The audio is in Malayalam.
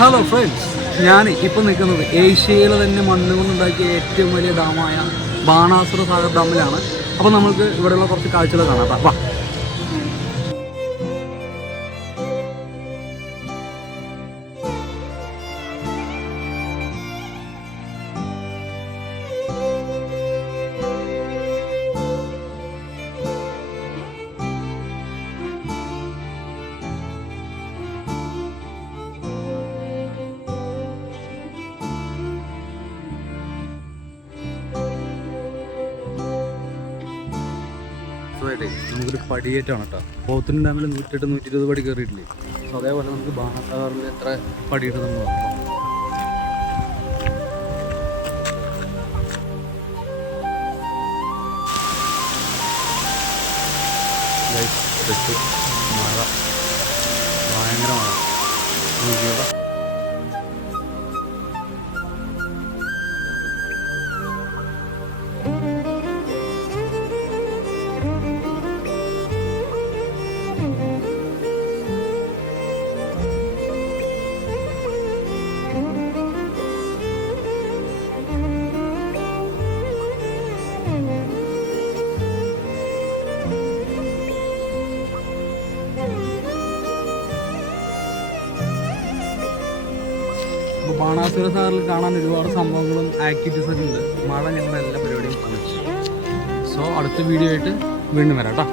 ഹലോ ഫ്രണ്ട്സ്, ഞാൻ ഇപ്പോൾ നിൽക്കുന്നത് ഏഷ്യയിലെ തന്നെ മണ്ണ് കൊണ്ടുണ്ടാക്കിയ ഏറ്റവും വലിയ ഡാമായ ബാണാസുര സാഗർ ഡാമിലാണ്. അപ്പോൾ നമുക്ക് ഇവിടെയുള്ള കുറച്ച് കാഴ്ചകൾ കാണാം. വാ. നമുക്കൊരു പടിയേറ്റാണ് കേട്ടോ. പോത്തിന് ഡാമിൽ 108-120 പടി കയറിയിട്ടില്ലേ? സോ അതേപോലെ നമുക്ക് ബാണാസുരയിൽ എത്ര പടിയിട്ട് നമ്മൾ നോക്കാം. മഴ, ഭയങ്കര മഴ. ബാണാസുര സാഗറിൽ കാണാൻ ഒരുപാട് സംഭവങ്ങളും ആക്ടിവിറ്റീസൊക്കെ ഉണ്ട്. മഴ ഞങ്ങളുടെ എല്ലാ പരിപാടിയും കാണിച്ചു. സോ അടുത്ത വീഡിയോ ആയിട്ട് വീണ്ടും വരാം കേട്ടോ.